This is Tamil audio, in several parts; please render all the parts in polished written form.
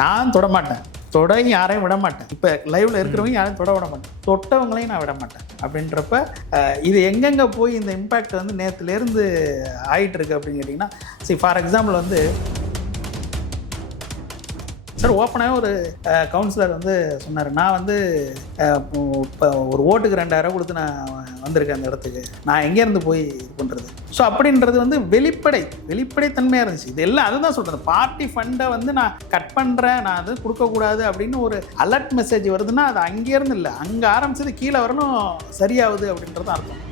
நான் தொட மாட்டேன், தொடையும் யாரையும் விட மாட்டேன். இப்போ லைவ்ல இருக்கிறவங்க யாரையும் தொட விட மாட்டேன், தொட்டவங்களையும் நான் விட மாட்டேன். அப்படின்றப்ப இது எங்கெங்கே போய் இந்த இம்பேக்ட் வந்து நேற்றுலேருந்து ஆகிட்டு இருக்கு அப்படின்னு கேட்டிங்கன்னா, சரி ஃபார் எக்ஸாம்பிள் வந்து சார் ஓப்பனாக ஒரு கவுன்சிலர் வந்து சொன்னார், நான் வந்து இப்போ ஒரு ஓட்டுக்கு 2000 கொடுத்து நான் வந்திருக்கேன் அந்த இடத்துக்கு, நான் எங்கேருந்து போய் இது பண்ணுறது. ஸோ அப்படின்றது வந்து வெளிப்படைத்தன்மையாக இருந்துச்சு. இது எல்லாம் அதுதான் சொல்கிறேன், பார்ட்டி ஃபண்டை வந்து நான் கட் பண்ணுறேன், நான் அது கொடுக்கக்கூடாது அப்படின்னு ஒரு அலர்ட் மெசேஜ் வருதுன்னா அது அங்கேருந்து இல்லை, அங்கே ஆரம்பிச்சது கீழே வரணும் சரியாகுது அப்படின்றது அர்த்தம்.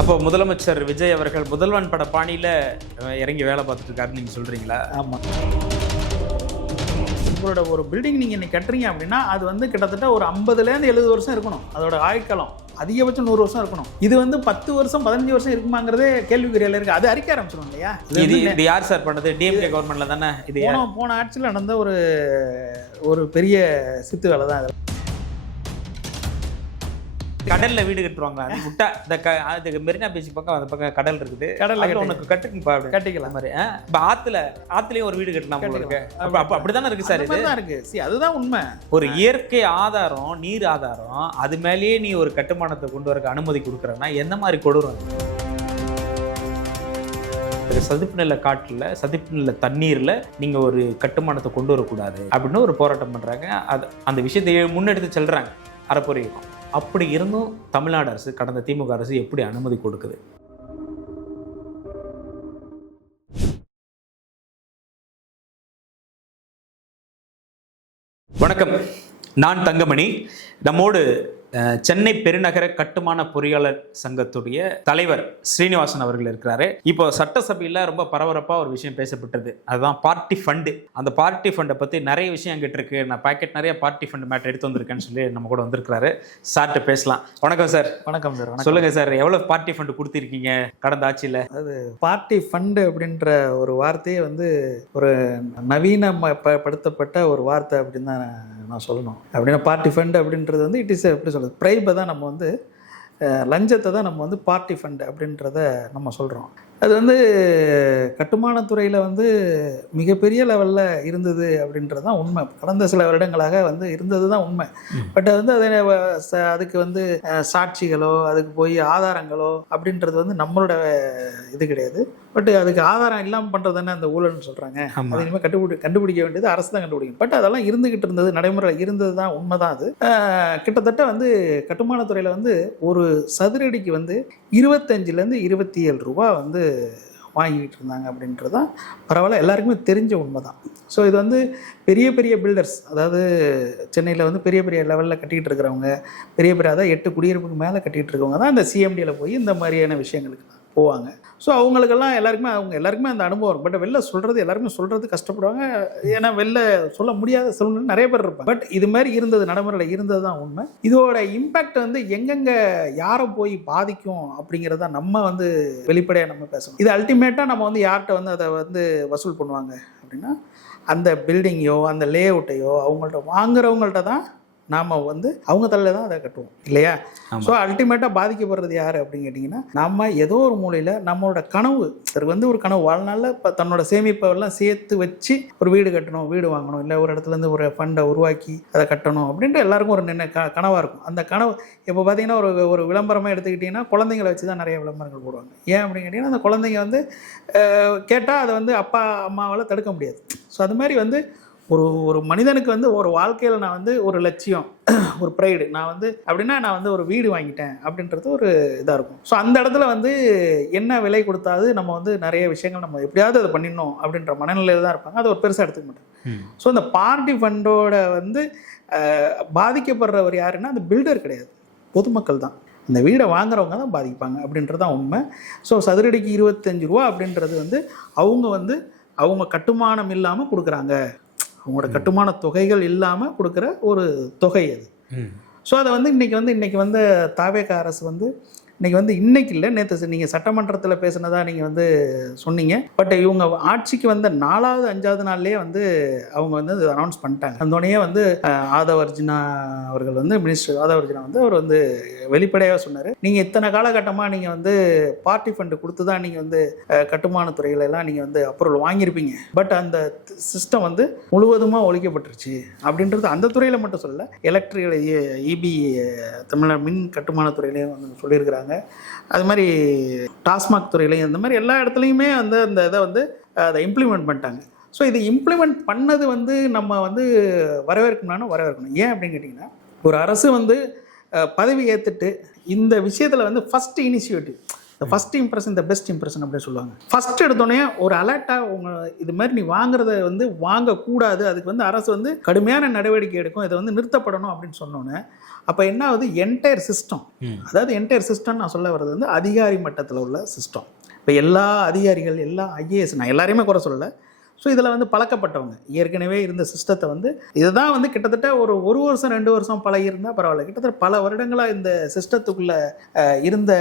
அப்போ முதலமைச்சர் விஜய் அவர்கள் முதல்வன் பட பாணியில் இறங்கி வேலை பார்த்துட்டு இருக்காருன்னு நீங்கள் சொல்கிறீங்களா? ஆமாம். உங்களோட ஒரு பில்டிங் நீங்கள் இன்னைக்கு கட்டுறீங்க அப்படின்னா அது வந்து கிட்டத்தட்ட ஒரு 50லேருந்து 70 வருஷம் இருக்கணும், அதோட ஆயுட்காலம் அதிகபட்சம் 100 வருஷம் இருக்கணும். இது வந்து 10 வருஷம் 15 வருஷம் இருக்குமாங்கிறதே கேள்விக்குறியில் இருக்குது. அது அறிக்க ஆரம்பிச்சிடும் இல்லையா? இது யார் சார் பண்ணது? டிஎம்கே கவர்மெண்ட்ல தானே இது. போன ஆட்சியில் நடந்த ஒரு பெரிய சித்து வேலை தான் அது. கடல்ல வீடு கட்டுவாங்க, அது விட்டா இந்த மெரினா பீச் பக்கம் அந்த பக்கம் கடல் இருக்குது, கடல்ல உனக்கு கட்டிக்கலாம் மாதிரி. இப்போ ஆத்துலயும் ஒரு வீடு கட்டலாம் இருக்கு. அப்படித்தானே இருக்கு சார், இதுதான் இருக்கு. அதுதான் உண்மை. ஒரு இயற்கை ஆதாரம், நீர் ஆதாரம், அது மேலேயே நீ ஒரு கட்டுமானத்தை கொண்டு வரக்கு அனுமதி கொடுக்குறன்னா எந்த மாதிரி கொடூரம்? சதுப்பு நில காட்டுல, சதுப்பு நில தண்ணீர்ல நீங்க ஒரு கட்டுமானத்தை கொண்டு வரக்கூடாது அப்படின்னு ஒரு போராட்டம் பண்றாங்க. அந்த விஷயத்தை முன்னெடுத்து செல்றாங்க அறப்பொறை இயக்கம். அப்படி இருந்தும் தமிழ்நாடு அரசு, கடந்த திமுக அரசு எப்படி அனுமதி கொடுக்குது? வணக்கம், நான் தங்கமணி. நம்மோடு சென்னை பெருநகர கட்டுமான பொறியாளர் சங்கத்துடைய தலைவர் ஸ்ரீனிவாசன் அவர்கள் இருக்கிறாரு. இப்போ சட்டசபையில் ரொம்ப பரபரப்பாக ஒரு விஷயம் பேசப்பட்டது, அதுதான் பார்ட்டி ஃபண்டு. அந்த பார்ட்டி ஃபண்டை பற்றி நிறைய விஷயம் எங்கிட்ட இருக்கு, நான் பாக்கெட் நிறைய பார்ட்டி ஃபண்ட் மேட்டர் எடுத்து வந்திருக்கேன்னு சொல்லி நம்ம கூட வந்திருக்கிறாரு. சார்கிட்ட பேசலாம். வணக்கம் சார். வணக்கம் சார். சொல்லுங்க சார், எவ்வளோ பார்ட்டி ஃபண்டு கொடுத்துருக்கீங்க கடந்த ஆட்சியில்? அது பார்ட்டி ஃபண்டு அப்படின்ற ஒரு வார்த்தையே வந்து ஒரு நவீனப்படுத்தப்பட்ட ஒரு வார்த்தை அப்படின்னு தான் நான் சொல்லணும். அப்படின்னா பார்ட்டி ஃபண்ட் அப்படின்றது வந்து இட் இஸ் எப்படி சொல்கிறது, ப்ரைபை தான் நம்ம வந்து, லஞ்சத்தை தான் நம்ம வந்து பார்ட்டி ஃபண்ட் அப்படின்றத நம்ம சொல்கிறோம். அது வந்து கட்டுமானத்துறையில் வந்து மிகப்பெரிய லெவலில் இருந்தது அப்படின்றது தான் உண்மை. கடந்த சில வருடங்களாக வந்து இருந்தது தான் உண்மை. பட் அது வந்து அதுக்கு வந்து சாட்சிகளோ அதுக்கு போய் ஆதாரங்களோ அப்படின்றது வந்து நம்மளோட இது கிடையாது. பட் அதுக்கு ஆதாரம் இல்லாமல் பண்ணுறது தானே அந்த ஊழல்னு சொல்கிறாங்க. அது இனிமேல் கண்டுபிடிக்க வேண்டியது அரசு தான் கண்டுபிடிக்கும். பட் அதெல்லாம் இருந்துக்கிட்டு இருந்தது, நடைமுறையில் இருந்தது தான் உண்மை தான். அது கிட்டத்தட்ட வந்து கட்டுமானத்துறையில் வந்து ஒரு சதுரடிக்கு வந்து 25லேருந்து 27 ரூபா வந்து வாங்கிக்கிட்டு இருந்தாங்க அப்படின்றது தான் பரவாயில்ல எல்லாருக்குமே தெரிஞ்ச உண்மை தான். ஸோ இது வந்து பெரிய பெரிய பில்டர்ஸ், அதாவது சென்னையில் வந்து பெரிய பெரிய லெவலில் கட்டிக்கிட்டு இருக்கிறவங்க, பெரிய அதாவது 8 குடியிருப்புக்கு மேலே கட்டிகிட்டு இருக்கவங்க தான் இந்த சிஎம்டியில் போய் இந்த மாதிரியான விஷயங்களுக்கு போவாங்க. ஸோ அவங்க எல்லாருக்குமே அந்த அனுபவம் இருக்கும். பட் வெளில எல்லாருமே சொல்கிறது கஷ்டப்படுவாங்க, ஏன்னா வெளில சொல்ல முடியாத சூழ்நிலை நிறைய பேர் இருப்பாங்க. பட் இது மாதிரி இருந்தது, நடைமுறையில் இருந்தது தான் உண்மை. இதோட இம்பேக்ட் வந்து எங்கெங்கே யாரை போய் பாதிக்கும் அப்படிங்கிறத நம்ம வந்து வெளிப்படையாக நம்ம பேசணும். இது அல்டிமேட்டாக நம்ம வந்து யார்கிட்ட வந்து அதை வந்து வசூல் பண்ணுவாங்க அப்படின்னா, அந்த பில்டிங்கையோ அந்த லே அவுட்டையோ அவங்கள்ட்ட வாங்குறவங்கள்ட்ட தான் நாம் வந்து அவங்க தலையில் தான் அதை கட்டுவோம் இல்லையா? ஸோ அல்டிமேட்டாக பாதிக்கப்படுறது யார் அப்படின்னு கேட்டிங்கன்னா, நம்ம ஏதோ ஒரு மூலையில் நம்மளோட கனவு வந்து ஒரு கனவு வாழ்நாளில் இப்போ தன்னோட சேமிப்பெல்லாம் சேர்த்து வச்சு ஒரு வீடு கட்டணும், வீடு வாங்கணும், இல்லை ஒரு இடத்துலேருந்து ஒரு ஃபண்டை உருவாக்கி அதை கட்டணும் அப்படின்ட்டு எல்லாருக்கும் ஒரு கனவாக இருக்கும். அந்த கனவு இப்போ பார்த்தீங்கன்னா ஒரு விளம்பரமாக எடுத்துக்கிட்டிங்கன்னா குழந்தைங்களை வச்சு தான் நிறைய விளம்பரங்கள் போடுவாங்க. ஏன் அப்படின்னு கேட்டிங்கன்னா, அந்த குழந்தைங்க வந்து கேட்டால் அதை வந்து அப்பா அம்மாவால் தடுக்க முடியாது. ஸோ அது மாதிரி வந்து ஒரு மனிதனுக்கு வந்து ஒரு வாழ்க்கையில் நான் வந்து ஒரு லட்சியம், ஒரு ப்ரைடு, நான் வந்து அப்படின்னா நான் வந்து ஒரு வீடு வாங்கிட்டேன் அப்படின்றது ஒரு இதாக இருக்கும். ஸோ அந்த இடத்துல வந்து என்ன விலை கொடுத்தாது நம்ம வந்து நிறைய விஷயங்கள் நம்ம எப்படியாவது அதை பண்ணிடணும் அப்படின்ற மனநிலையில் தான் இருப்பாங்க. அதை ஒரு பெருசாக எடுத்துக்க மாட்டாங்க. ஸோ இந்த பார்ட்டி ஃபண்டோட வந்து பாதிக்கப்படுறவர் யாருன்னா அந்த பில்டர் கிடையாது, பொதுமக்கள் தான். இந்த வீடை வாங்குறவங்க தான் பாதிப்பாங்க அப்படின்றது தான் உண்மை. ஸோ சதுரடிக்கு 25 ரூபா அப்படின்றது வந்து அவங்க கட்டுமானம் இல்லாமல் கொடுக்குறாங்க, அவங்களோட கட்டுமான தொகைகள் இல்லாமல் கொடுக்குற ஒரு தொகை அது. ஸோ அதை வந்து இன்றைக்கி வந்து தாவேகா அரசு வந்து இன்றைக்கி வந்து இன்னைக்கு இல்லை, நேற்று நீங்கள் சட்டமன்றத்தில் பேசினதா நீங்கள் வந்து சொன்னீங்க. பட் இவங்க ஆட்சிக்கு வந்த 4வது 5வது நாள்லேயே வந்து அவங்க வந்து அனௌன்ஸ் பண்ணிட்டாங்க. அந்தோடனே வந்து ஆதவ அர்ஜுனா அவர்கள் வந்து மினிஸ்டர் ஆதவ அர்ஜுனா வந்து அவர் வந்து வெளிப்படையாக சொன்னார், நீங்கள் இத்தனை காலகட்டமாக நீங்கள் வந்து பார்ட்டி ஃபண்டு கொடுத்து தான் நீங்கள் வந்து கட்டுமான துறைகளெல்லாம் நீங்கள் வந்து அப்ரூவல் வாங்கியிருப்பீங்க. பட் அந்த சிஸ்டம் வந்து முழுவதுமாக ஒழிக்கப்பட்டுருச்சு அப்படின்றது அந்த துறையில் மட்டும் சொல்லலை, எலக்ட்ரிக்கல் இபி தமிழ்நாடு மின் கட்டுமான துறையிலையும் வந்து சொல்லியிருக்கிறாங்க. அது மாதிரி டாஸ்மாக் துறையிலையும் இந்த மாதிரி எல்லா இடத்துலையுமே வந்து அந்த இதை வந்து அதை இம்ப்ளிமெண்ட் பண்ணிட்டாங்க. ஸோ இதை இம்ப்ளிமெண்ட் பண்ணது வந்து நம்ம வந்து வரவேற்கணும். ஏன் அப்படின்னு கேட்டிங்கன்னா, ஒரு அரசு வந்து பதவி ஏற்றுட்டு இந்த விஷயத்தில் வந்து ஃபஸ்ட் இனிஷியேட்டிவ், இந்த first impression the best impression அப்படின்னு சொல்லுவாங்க. ஃபஸ்ட் எடுத்தோடனே ஒரு அலர்ட்டாக இது மாதிரி நீ வாங்குறத வந்து வாங்கக்கூடாது, அதுக்கு வந்து அரசு வந்து கடுமையான நடவடிக்கை எடுக்கும், இதை வந்து நிறுத்தப்படணும் அப்படின்னு சொன்னோன்னே அப்போ என்ன ஆகுது, என்டையர் சிஸ்டம், அதாவது என்டையர் சிஸ்டம் நான் சொல்ல வர்றது வந்து அதிகாரி மட்டத்தில் உள்ள சிஸ்டம். இப்போ எல்லா அதிகாரிகள், எல்லா ஐஏஎஸ், நான் எல்லாரையுமே குறை சொல்லலை, ஸோ இதில் வந்து பழக்கப்பட்டவங்க ஏற்கனவே இருந்த சிஸ்டத்தை வந்து இதுதான் வந்து கிட்டத்தட்ட ஒரு வருஷம் 2 வருஷம் பழகிருந்தால் பரவாயில்ல, கிட்டத்தட்ட பல வருடங்களாக இந்த சிஸ்டத்துக்குள்ளே இருந்த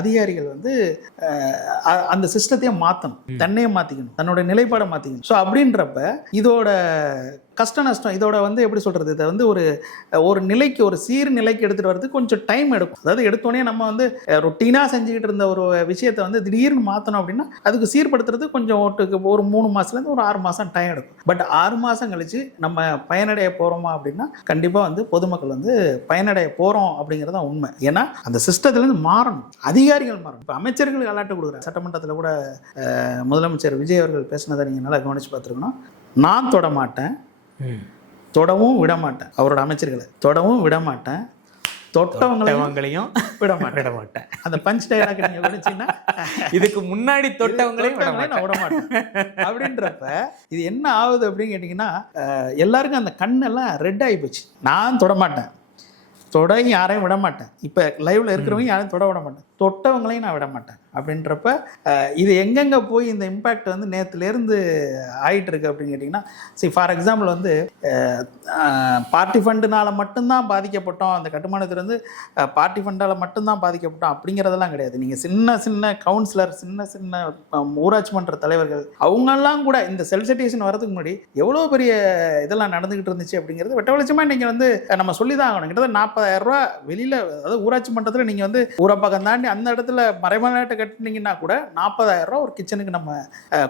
அதிகாரிகள் வந்து அந்த சிஸ்டத்தையே மாற்றணும், தன்னையே மாற்றிக்கணும், தன்னோட நிலைப்பாடை மாற்றிக்கணும். ஸோ அப்படின்றப்ப இதோட கஷ்ட நஷ்டம், இதோட வந்து எப்படி சொல்கிறது, இதை வந்து ஒரு நிலைக்கு, ஒரு சீர் நிலைக்கு எடுத்துகிட்டு வரதுக்கு கொஞ்சம் டைம் எடுக்கும். அதாவது எடுத்தோடனே நம்ம வந்து ரொட்டீனாக செஞ்சுக்கிட்டு இருந்த ஒரு விஷயத்தை வந்து திடீர்னு மாற்றணும் அப்படின்னா அதுக்கு சீர்படுத்துறது கொஞ்சம் ஒரு 3 மாதத்துலேருந்து ஒரு 6 மாதம் டைம் எடுக்கும். பட் 6 மாதம் கழித்து நம்ம பயனடைய போகிறோமா அப்படின்னா கண்டிப்பாக வந்து பொதுமக்கள் வந்து பயனடைய போகிறோம் அப்படிங்கிறது தான் உண்மை. ஏன்னா அந்த சிஸ்டத்துலேருந்து மாறணும், அதிகாரிகள் மாறணும். இப்போ அமைச்சர்கள் அலாட்டு கொடுக்குறாங்க. சட்டமன்றத்தில் கூட முதலமைச்சர் விஜய் அவர்கள் பேசினதை நீங்கள் நல்லா கவனித்து பார்த்துருக்கணும். நான் தொட மாட்டேன், தொடவும் விட மாட்டேன், அவரோட அமைச்சர்களை தொடவும் விட மாட்டேன், தொட்டவங்களையும் விட மாட்டேன். அந்த பஞ்ச் டைலாக் நீங்க கவனிச்சீங்கன்னா, இதுக்கு முன்னாடி தொட்டவங்களையும் நான் விட மாட்டேன் அப்படின்றப்ப இது என்ன ஆகுது அப்படின்னு கேட்டிங்கன்னா, எல்லாருக்கும் அந்த கண்ணெல்லாம் ரெட் ஆகி போச்சு. நான் தொட மாட்டேன், தொடையும் யாரையும் விட மாட்டேன், இப்போ லைவ்ல இருக்கிறவங்க யாரையும் தொட விட மாட்டேன், தொட்டவங்களையும் நான் விட மாட்டேன் அப்படின்றப்ப இது எங்கெங்கே போய் இந்த இம்பேக்ட் வந்து நேற்றுலேருந்து ஆகிட்டு இருக்கு அப்படின்னு கேட்டிங்கன்னா, சரி ஃபார் எக்ஸாம்பிள் வந்து பார்ட்டி ஃபண்டுனால் மட்டும்தான் பாதிக்கப்பட்டோம், அந்த கட்டுமானத்தில் வந்து பார்ட்டி ஃபண்டால் மட்டும்தான் பாதிக்கப்பட்டோம் அப்படிங்கிறதெல்லாம் கிடையாது. நீங்கள் சின்ன சின்ன கவுன்சிலர், சின்ன சின்ன ஊராட்சி மன்ற தலைவர்கள் அவங்கெல்லாம் கூட இந்த செல்ஃப் சர்டிஃபிகேஷன் வரதுக்கு முன்னாடி எவ்வளோ பெரிய இதெல்லாம் நடந்துக்கிட்டு இருந்துச்சு அப்படிங்கிறது வெட்ட வெளிச்சமாக நீங்கள் வந்து நம்ம சொல்லி தான் ஆகணும். கிட்டத்தட்ட 40,000 ரூபா வெளியில், அதாவது ஊராட்சி மன்றத்தில் நீங்கள் வந்து ஊரப்பாக்கம் தாண்டி அந்த இடத்துல மறைமலையாட்ட கட்டினீங்கன்னா கூட 40,000 ரூபா ஒரு கிச்சனுக்கு நம்ம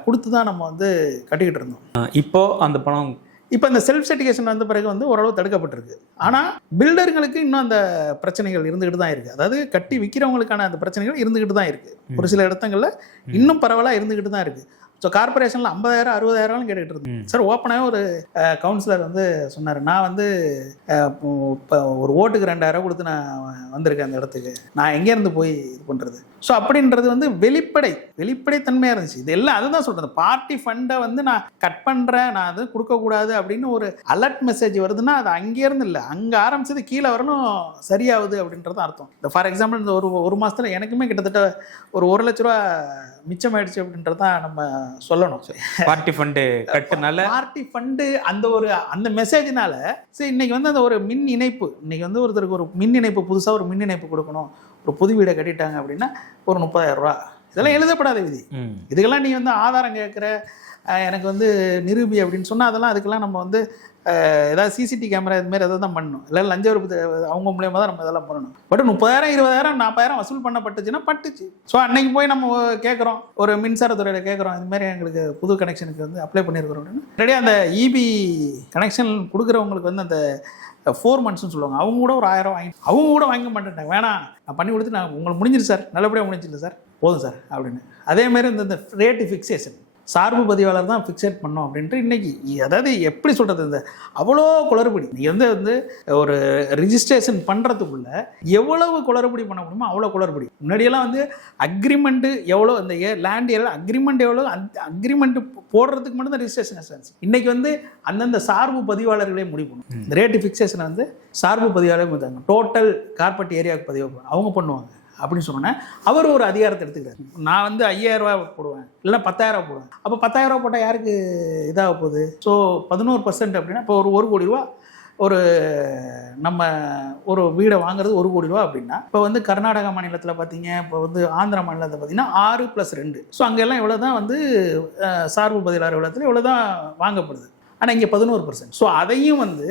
கொடுத்து தான் நம்ம வந்து கட்டிக்கிட்டு இருந்தோம். இப்போ அந்த பணம், இப்போ இந்த செல்ஃப் சர்டிஃபிகேஷன் வந்த பிறகு வந்து ஓரளவு தடுக்கப்பட்டிருக்கு. ஆனால் பில்டர்களுக்கு இன்னும் அந்த பிரச்சனைகள் இருந்துகிட்டு தான் இருக்குது. அதாவது கட்டி விற்கிறவங்களுக்கான அந்த பிரச்சனைகள் இருந்துகிட்டு தான் இருக்குது. ஒரு சில இடங்களில் இன்னும் பரவலாக இருந்துகிட்டு தான் இருக்குது. ஸோ கார்பரேஷனில் 50,000 60,000 கேட்டுக்கிட்டு இருந்தேன் சார். ஓப்பனாக ஒரு கவுன்சிலர் வந்து சொன்னார், நான் வந்து இப்போ ஒரு ஓட்டுக்கு 2,000 கொடுத்து நான் வந்திருக்கேன் அந்த இடத்துக்கு, நான் எங்கேருந்து போய் இது பண்ணுறது. ஸோ அப்படின்றது வந்து வெளிப்படைத்தன்மையாக இருந்துச்சு. இது எல்லாம் அதுதான் சொல்கிறது, பார்ட்டி ஃபண்டை வந்து நான் கட் பண்ணுறேன், நான் அது கொடுக்கக்கூடாது அப்படின்னு ஒரு அலர்ட் மெசேஜ் வருதுன்னா அது அங்கேருந்து இல்லை, அங்கே ஆரம்பிச்சது கீழே வரணும் சரியாகுது அப்படின்றது அர்த்தம். இந்த ஃபார் எக்ஸாம்பிள் இந்த ஒரு மாதத்தில் எனக்குமே கிட்டத்தட்ட ஒரு 1 லட்ச ரூபா மிச்சமாயிடுச்சு அப்படின்றது தான் நம்ம சொல்லணும். பார்ட்டி ஃபண்டு கட்டுனால, பார்ட்டி ஃபண்டு அந்த மெசேஜ்னால சரி இன்னைக்கு வந்து அந்த ஒரு மின் இணைப்பு, இன்னைக்கு வந்து ஒருத்தருக்கு ஒரு மின் இணைப்பு, புதுசாக ஒரு மின் இணைப்பு கொடுக்கணும், ஒரு புது வீடை கட்டிட்டாங்க அப்படின்னா ஒரு 30,000 ரூபா. இதெல்லாம் எழுதப்படாத விதி. இதுக்கெல்லாம் நீ வந்து ஆதாரம் கேட்குற, எனக்கு வந்து நிரூபி அப்படின்னு சொன்னால் அதெல்லாம் அதுக்கெல்லாம் நம்ம வந்து ஏதாவது சிசிடிவி கேமரா இது மாதிரி எதாவது தான் பண்ணணும், இல்லை லஞ்ச அவங்க மூலியமாக தான் நம்ம இதெல்லாம் பண்ணணும். பட் 30,000 20,000 40,000 வசூல் பண்ணப்பட்டுச்சுன்னா பட்டுச்சு. ஸோ அன்னைக்கு போய் நம்ம கேட்குறோம், ஒரு மின்சாரத்துறையில் கேட்குறோம், இது மாதிரி எங்களுக்கு புது கனெக்ஷனுக்கு வந்து அப்ளை பண்ணியிருக்கிறோம் அப்படின்னு. ரெடியாக அந்த இபி கனெக்ஷன் கொடுக்குறவங்களுக்கு வந்து அந்த 4 monthsன்னு சொல்லுவாங்க, அவங்க கூட ஒரு 1000 வாங்கி அவங்க கூட வாங்க மாட்டேன்ட்டாங்க, வேணாம் நான் பண்ணி கொடுத்து நான் உங்களுக்கு முடிஞ்சிரு சார், நல்லபடியாக முடிஞ்சில்ல சார், போதும் சார் அப்படின்னு. அதேமாதிரி இந்த ரேட்டு ஃபிக்ஸேஷன் சார்பு பதிவாளர் தான் ஃபிக்ஸேட் பண்ணோம் அப்படின்ட்டு இன்றைக்கி, அதாவது எப்படி சொல்கிறது, இந்த அவ்வளோ குளறுபடி. நீங்கள் வந்து ஒரு ரிஜிஸ்ட்ரேஷன் பண்ணுறதுக்குள்ள எவ்வளவு குளறுபடி பண்ண முடியுமோ அவ்வளோ குளறுபடி. முன்னாடியெல்லாம் வந்து அக்ரிமெண்ட்டு எவ்வளோ, இந்த லேண்ட் எல்லாம் அக்ரிமெண்ட் எவ்வளோ, அந்த அக்ரிமெண்ட் போடுறதுக்கு மட்டும் தான் ரிஜிஸ்ட்ரேஷன் எக்ஸ்பென்ஸ். இன்றைக்கி வந்து அந்தந்த சார்பு பதிவாளர்களே முடிவு பண்ணும். இந்த ரேட்டு ஃபிக்ஸேஷனை வந்து சார்பு பதிவாளர் பண்ணுறாங்க, டோட்டல் கார்பெட் ஏரியாவுக்கு பதிவு அவங்க பண்ணுவாங்க அப்படின்னு சொன்னேன். அவர் ஒரு அதிகாரத்தை எடுத்துக்கிறார், நான் வந்து 5,000 ரூபா போடுவேன், இல்லைன்னா 10,000 போடுவேன். அப்போ 10,000 ரூபா போட்டால் யாருக்கு இதாக போகுது? ஸோ 11% அப்படின்னா இப்போ ஒரு 1 கோடி ரூபா ஒரு நம்ம ஒரு வீடை வாங்குறது 1 கோடி ரூபா அப்படின்னா, இப்போ வந்து கர்நாடகா மாநிலத்தில் பார்த்தீங்க, இப்போ வந்து ஆந்திரா மாநிலத்தில் பார்த்தீங்கன்னா 6+2. ஸோ அங்கெல்லாம் இவ்வளோ தான் வந்து சார்பு பதிவாளர் விளத்தில் இவ்வளோ தான் வாங்கப்படுது. ஆனால் இங்கே 11%. ஸோ அதையும் வந்து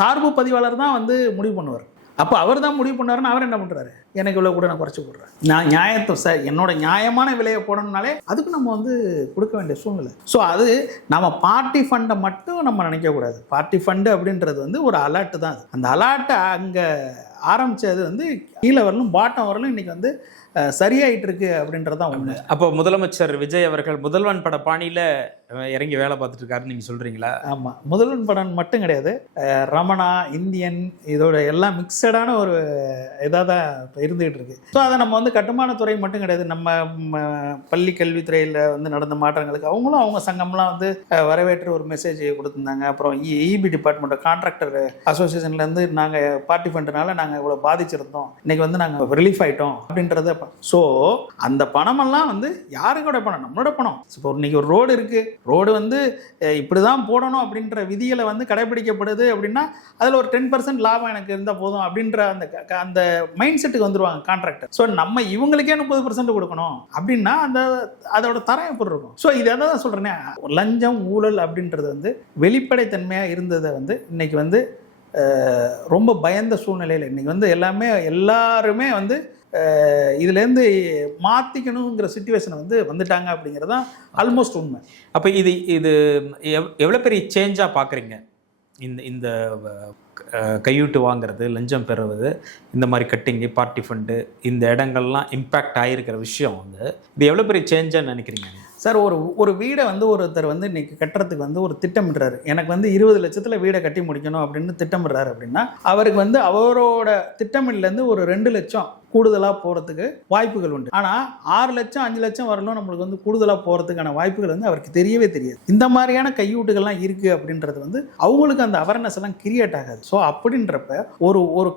சார்பு பதிவாளர் தான் வந்து முடிவு பண்ணுவார். அப்போ அவர் தான் முடிவு பண்ணாருன்னா அவர் என்ன பண்ணுறாரு, எனக்கு இவ்வளோ கூட நான் குறைச்சி போடுறேன், நான் நியாயத்தை என்னோட நியாயமான விலையை போடணும்னாலே அதுக்கு நம்ம வந்து கொடுக்க வேண்டிய சூழ்நிலை. ஸோ அது நம்ம பார்ட்டி ஃபண்டை மட்டும் நம்ம நினைக்கக்கூடாது. பார்ட்டி ஃபண்டு அப்படின்றது வந்து ஒரு அலர்ட் தான். அது அந்த அலர்ட்டை அங்கே ஆரம்பித்தது வந்து கீழே வரலும் பாட்டம் வரலும் இன்றைக்கி வந்து சரியாயிட்டு இருக்கு அப்படின்றதான் உண்மை. அப்போ முதலமைச்சர் விஜய் அவர்கள் முதல்வன் பட பாணியில் இறங்கி வேலை பார்த்துட்டு இருக்காருன்னு நீங்கள் சொல்கிறீங்களா? ஆமாம், முதல்வன் படம் மட்டும் கிடையாது, ரமணா, இந்தியன் இதோட எல்லாம் மிக்சடான ஒரு இதாக தான் இப்போ இருந்துகிட்டு இருக்கு. ஸோ அதை நம்ம வந்து கட்டுமானத்துறை மட்டும் கிடையாது, நம்ம பள்ளி கல்வித்துறையில் வந்து நடந்த மாற்றங்களுக்கு அவங்களும் அவங்க சங்கம்லாம் வந்து வரவேற்று ஒரு மெசேஜ் கொடுத்துருந்தாங்க. அப்புறம் இபி டிபார்ட்மெண்ட் கான்ட்ராக்டர் அசோசியேஷன்லேருந்து நாங்கள் பார்ட்டி ஃபண்டுனால நாங்கள் இவ்வளோ பாதிச்சிருந்தோம், இன்னைக்கு வந்து நாங்கள் ரிலீஃப் ஆகிட்டோம் அப்படின்றத. ஸோ அந்த பணமெல்லாம் வந்து யாருக்கோட பணம், நம்மளோட பணம். இப்போ இன்னைக்கு ஒரு ரோடு இருக்குது, ரோடு வந்து இப்படி தான் போடணும் அப்படின்ற விதிகளை வந்து கடைபிடிக்கப்படுது அப்படின்னா அதில் ஒரு 10% லாபம் எனக்கு இருந்தால் போதும் அப்படின்ற அந்த மைண்ட் செட்டுக்கு வந்துடுவாங்க கான்ட்ராக்டர். ஸோ நம்ம இவங்களுக்கே 30% கொடுக்கணும் அப்படின்னா அதோட தரம் எப்படி இருக்கும்? ஸோ இதை தான் சொல்கிறேனே, லஞ்சம் ஊழல் அப்படின்றது வந்து வெளிப்படைத்தன்மையாக இருந்ததை வந்து இன்னைக்கு வந்து ரொம்ப பயந்த சூழ்நிலையில் இன்னைக்கு வந்து எல்லாருமே வந்து இதுலேருந்து மாற்றிக்கணுங்கிற சிச்சுவேஷனை வந்து வந்துட்டாங்க அப்படிங்கிறது தான் ஆல்மோஸ்ட் உண்மை. அப்போ இது எவ்வளோ பெரிய சேஞ்சாக பார்க்குறீங்க? இந்த கையூட்டு வாங்குறது, லஞ்சம் பெறுவது, இந்த மாதிரி கட்டிங்கு, பார்ட்டி ஃபண்டு, இந்த இடங்கள்லாம் இம்பேக்ட் ஆகிருக்கிற விஷயம் வந்து இது எவ்வளோ பெரிய சேஞ்சான்னு நினைக்கிறீங்க சார்? ஒரு வீடை வந்து ஒருத்தர் வந்து இன்றைக்கி கட்டுறதுக்கு வந்து ஒரு திட்டமிடுறாரு, எனக்கு வந்து 20 லட்சத்தில் வீடை கட்டி முடிக்கணும் அப்படின்னு திட்டமிடுறாரு அப்படின்னா அவருக்கு வந்து அவரோட திட்டமிடலேருந்து ஒரு 2 லட்சம் கூடுதலாக போகிறதுக்கு வாய்ப்புகள் உண்டு. ஆனால் 6 லட்சம் 5 லட்சம் வரலும் நம்மளுக்கு வந்து கூடுதலாக போகிறதுக்கான வாய்ப்புகள் வந்து அவருக்கு தெரியவே தெரியாது. இந்த மாதிரியான கையூட்டுகள்லாம் இருக்குது அப்படின்றது வந்து அவங்களுக்கு அந்த அவேர்னஸ் எல்லாம் கிரியேட் ஆகாது. ஸோ அப்படின்றப்ப ஒரு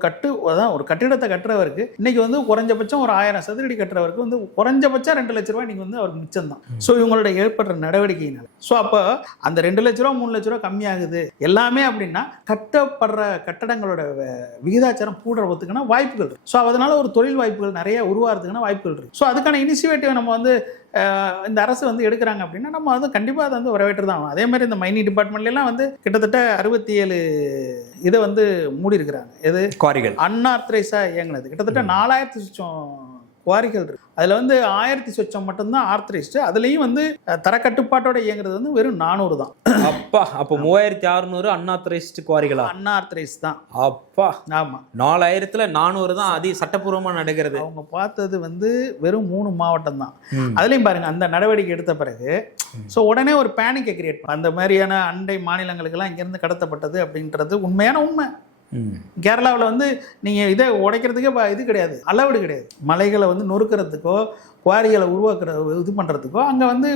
கட்டிடத்தை கட்டுறவருக்கு இன்னைக்கு வந்து குறைஞ்சபட்சம் ஒரு 1000 சதுரடி கட்டுறவருக்கு வந்து குறைஞ்சபட்சம் 2 லட்ச ரூபாய் இன்னைக்கு வந்து அவருக்கு மிச்சம் தான். ஸோ இவங்களோட ஏற்படுற நடவடிக்கையினால. ஸோ அப்போ அந்த 2 லட்ச ரூபா 3 லட்ச ரூபா கம்மியாகுது எல்லாமே அப்படின்னா கட்டப்படுற கட்டடங்களோட விகிதாச்சாரம் கூடுறதுக்கான வாய்ப்புகள் இருக்கு. ஸோ அதனால ஒரு தொழில் வாய்ப்புகள் நிறைய உருவாகிறதுக்கான வாய்ப்புகள் இருக்கு. ஸோ அதுக்கான இனிஷியேட்டிவ் நம்ம வந்து இந்த அரசு வந்து எடுக்கிறாங்க அப்படின்னா நம்ம வந்து கண்டிப்பாக அதை வந்து வரவேற்று தான் ஆகும். அதே மாதிரி இந்த மைனிங் டிபார்ட்மெண்ட்லாம் வந்து கிட்டத்தட்ட 67 இதை வந்து மூடி இருக்கிறாங்க. எது குவாரிகள் அன்ஆர்த்தரைஸாக இயங்குனது கிட்டத்தட்ட 4000 சொச்சம் குவாரிகள் இருக்கு. அதில் வந்து 1000 சொச்சம் மட்டும்தான் ஆர்த்தரைஸ்டு. அதுலேயும் வந்து தரக்கட்டுப்பாட்டோட இயங்குறது வந்து வெறும் 400 தான். அப்பா, அப்போ 3600 அன்ஆர்த்தரைஸ்டு குவாரிகளா? அன்ஆர்த்தரைஸ் தான். அப்பா, ஆமாம், 4000ல் 400 தான் அது சட்டப்பூர்வமாக நடக்கிறது. அவங்க பார்த்தது வந்து வெறும் 3 மாவட்டம் தான். அதுலேயும் பாருங்க, அந்த நடவடிக்கை எடுத்த பிறகு ஸோ உடனே ஒரு பேனிக்கை கிரியேட் பண்ண, அந்த மாதிரியான அண்டை மாநிலங்களுக்கெல்லாம் இங்கேருந்து கடத்தப்பட்டது அப்படின்றது உண்மையான உண்மை. கேரளாவில் வந்து நீங்கள் இதை உடைக்கிறதுக்கே இது கிடையாது, அளவீடு கிடையாது. மலைகளை வந்து நொறுக்கிறதுக்கோ குவாரிகளை இது பண்ணுறதுக்கோ அங்கே வந்து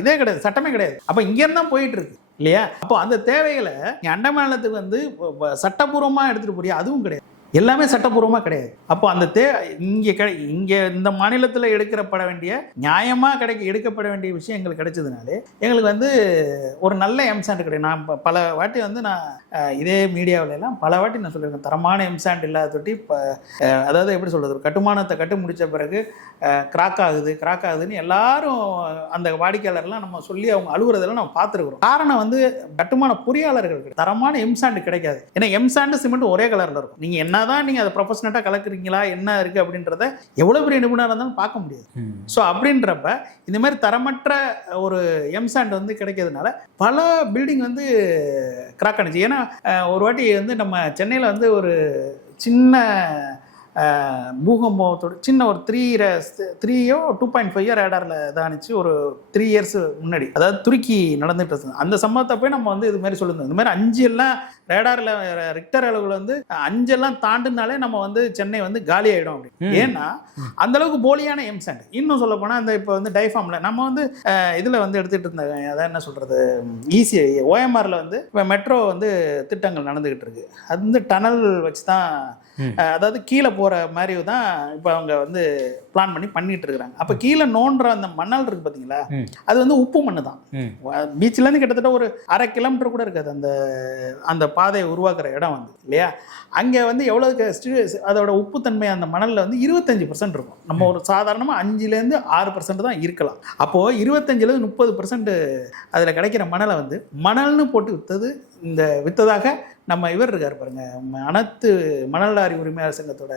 இதே கிடையாது, சட்டமே கிடையாது. அப்போ இங்கேருந்து தான் போயிட்டு இருக்கு இல்லையா? அப்போ அந்த தேவைகளை அண்டை மாநிலத்துக்கு வந்து சட்டப்பூர்வமாக எடுத்துகிட்டு போறியா, அதுவும் கிடையாது. எல்லாமே சட்டப்பூர்வமாக கிடையாது. அப்போ அந்த இங்கே இந்த மாநிலத்தில் எடுக்கப்பட வேண்டிய நியாயமாக எடுக்கப்பட வேண்டிய விஷயம் எங்களுக்கு கிடைச்சதுனாலே எங்களுக்கு வந்து ஒரு நல்ல எம்சாண்ட் கிடையாது. நான் பல வாட்டி வந்து நான் இதே மீடியாவிலலாம் பல வாட்டி நான் சொல்லியிருக்கேன், தரமான எம்சாண்ட் இல்லாத தொட்டி அதாவது எப்படி சொல்கிறது, ஒரு கட்டுமானத்தை கட்டு முடித்த பிறகு கிராக் ஆகுதுன்னு எல்லாரும் அந்த வாடிக்கையாளர்லாம் நம்ம சொல்லி அவங்க அழுகுறதெல்லாம் நம்ம பார்த்துருக்குறோம். காரணம் வந்து கட்டுமான பொறியாளர்கள் தரமான எம்சாண்ட் கிடைக்காது. ஏன்னா எம்சாண்டு சிமெண்ட் ஒரே கலரில் இருக்கும். நீங்கள் என்னதான் நீங்கள் அதை ப்ரொஃபஷனட்டாக கலக்குறீங்களா என்ன இருக்குது அப்படின்றத எவ்வளோ பெரிய நிபுணராக இருந்தாலும் பார்க்க முடியாது. ஸோ அப்படின்றப்ப இந்த மாதிரி தரமற்ற ஒரு எம்சாண்ட் வந்து கிடைக்கிறதுனால பல பில்டிங் வந்து கிராக் ஆனிச்சு. ஏன்னா ஒரு வாட்டி வந்து நம்ம சென்னையில் வந்து ஒரு சின்ன பூகம்பத்தோட சின்ன ஒரு 2.5 ரேடாரில் இதானிச்சு ஒரு 3 இயர்ஸ் முன்னாடி. அதாவது துருக்கி நடந்துட்டு இருந்தது. அந்த சம்பவத்தை போய் நம்ம வந்து இது மாதிரி சொல்லுங்க, இந்த மாதிரி 5 எல்லாம் ரேடாரில் ரிக்டர் அளவுகள் வந்து 5 எல்லாம் தாண்டினாலே நம்ம வந்து சென்னை வந்து காலி ஆகிடும் அப்படி. ஏன்னா அந்த அளவுக்கு போலியான எம்சாண்ட். இன்னும் சொல்ல போனால் இந்த இப்போ வந்து டைஃபார்மில் நம்ம வந்து இதில் வந்து எடுத்துகிட்டு இருந்த அதான் என்ன சொல்கிறது, ஈஸிஐ OMRல வந்து இப்போ மெட்ரோ வந்து திட்டங்கள் நடந்துக்கிட்டு இருக்கு. அது வந்து டனல் வச்சு தான், அதாவது கீழே போகிற மாதிரி தான் இப்போ அவங்க வந்து பிளான் பண்ணி பண்ணிட்டு இருக்கிறாங்க. அப்போ கீழே நோண்டுற அந்த மணல் இருக்கு பார்த்தீங்களா, அது வந்து உப்பு மண்ணு தான். பீச்சிலேருந்து கிட்டத்தட்ட ஒரு 1/2 கிலோமீட்டர் கூட இருக்காது அந்த அந்த பாதையை உருவாக்குற இடம் வந்து இல்லையா. அங்கே வந்து எவ்வளோ அதோட உப்புத்தன்மை அந்த மணலில் வந்து 25% இருக்கும். நம்ம ஒரு சாதாரணமாக 5-6% தான் இருக்கலாம். அப்போது 25-30% அதில் கிடைக்கிற மணலை வந்து மணல்னு போட்டு விற்றதாக நம்ம இவர் இருக்கார் பாருங்க, அனைத்து மணல் லாரி உரிமையாளர் சங்கத்தோட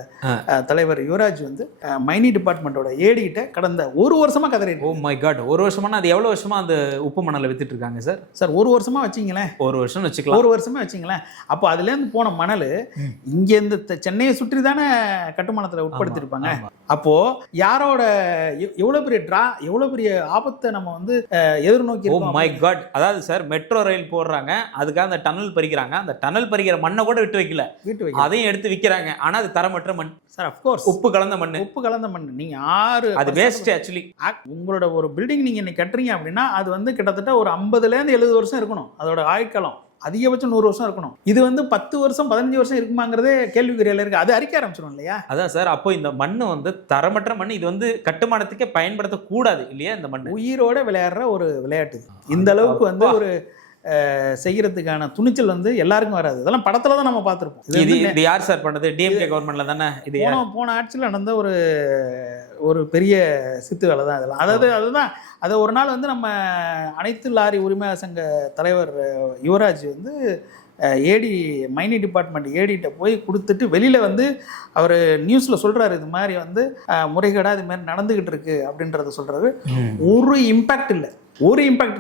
தலைவர் யுவராஜ் வந்து மைனி டிபார்ட்மெண்ட்டோட ஏடிகிட்ட கடந்த 1 வருஷமா கதறிட்டு. ஓ மை காட், 1 வருஷமா? அது எவ்வளோ வருஷமா அந்த உப்பு மணலை வித்துட்டு இருக்காங்க சார்? சார் 1 வருஷமா வச்சிங்களேன், 1 வருஷம் வச்சுக்கலாம், 1 வருஷமே வச்சிங்களேன். அப்போ அதுலேருந்து போன மணல் இங்கேருந்து சென்னையை சுற்றி தானே கட்டுமானத்தில் உட்படுத்தியிருப்பாங்க. அப்போ யாரோட எவ்வளோ பெரிய ஆபத்தை நம்ம வந்து எதிர்நோக்கி. Oh my god. அதாவது சார் மெட்ரோ ரயில் போடுறாங்க, அதுக்காக அந்த டனல் பறிக்கிறாங்க, அந்த டனல் பறிக்கிற மண்ணை கூட விட்டு வைக்கல, அதையும் எடுத்து விற்கிறாங்க. ஆனா அது தரமற்ற மண் சார். அஃப்கோர்ஸ் உப்பு கலந்த மண். நீங்க அது வேஸ்ட் ஆக்சுவலி. உங்களோட ஒரு பில்டிங் நீங்க இன்னைக்கு கட்டுறீங்க அப்படின்னா அது வந்து கிட்டத்தட்ட ஒரு 50-70 வருஷம் இருக்கணும். அதோட ஆயுட்காலம் அதிகபட்சம் 100 வருஷம் இருக்கணும். இது வந்து 10 வருஷம் 15 வருஷம் இருக்குமாங்கிறதே கேள்விக்குறியில இருக்கு. அது அறிக்க ஆரம்பிச்சிடும் இல்லையா. அதான் சார், அப்போ இந்த மண் வந்து தரமற்ற மண், இது வந்து கட்டுமானத்துக்கே பயன்படுத்தக்கூடாது இல்லையா. இந்த மண் உயிரோட விளையாடுற ஒரு விளையாட்டு. இந்த அளவுக்கு வந்து ஒரு செய்யறதுக்கான துணிச்சல் வந்து எல்லாருக்கும் வராது. இதெல்லாம் படத்துல தான் நம்ம பார்த்துருப்போம். இது யார் சார் பண்ணது? டிஎம்கே கவர்மெண்ட்ல தானே இது. போன ஆட்சியில் நடந்த ஒரு பெரிய சித்து வேலை தான் இதெல்லாம். அதுதான் அதை ஒரு நாள் வந்து நம்ம அனைத்து லாரி உரிமையாளர் சங்க தலைவர் யுவராஜ் வந்து மைனி டிபார்ட்மெண்ட் ஏடிகிட்ட போய் கொடுத்துட்டு வெளியில் வந்து அவர் நியூஸில் சொல்கிறாரு, இது மாதிரி வந்து முறைகேடாக இது மாதிரி நடந்துக்கிட்டு இருக்கு அப்படின்றத சொல்கிறாரு. ஒரு இம்பேக்ட் இல்லை.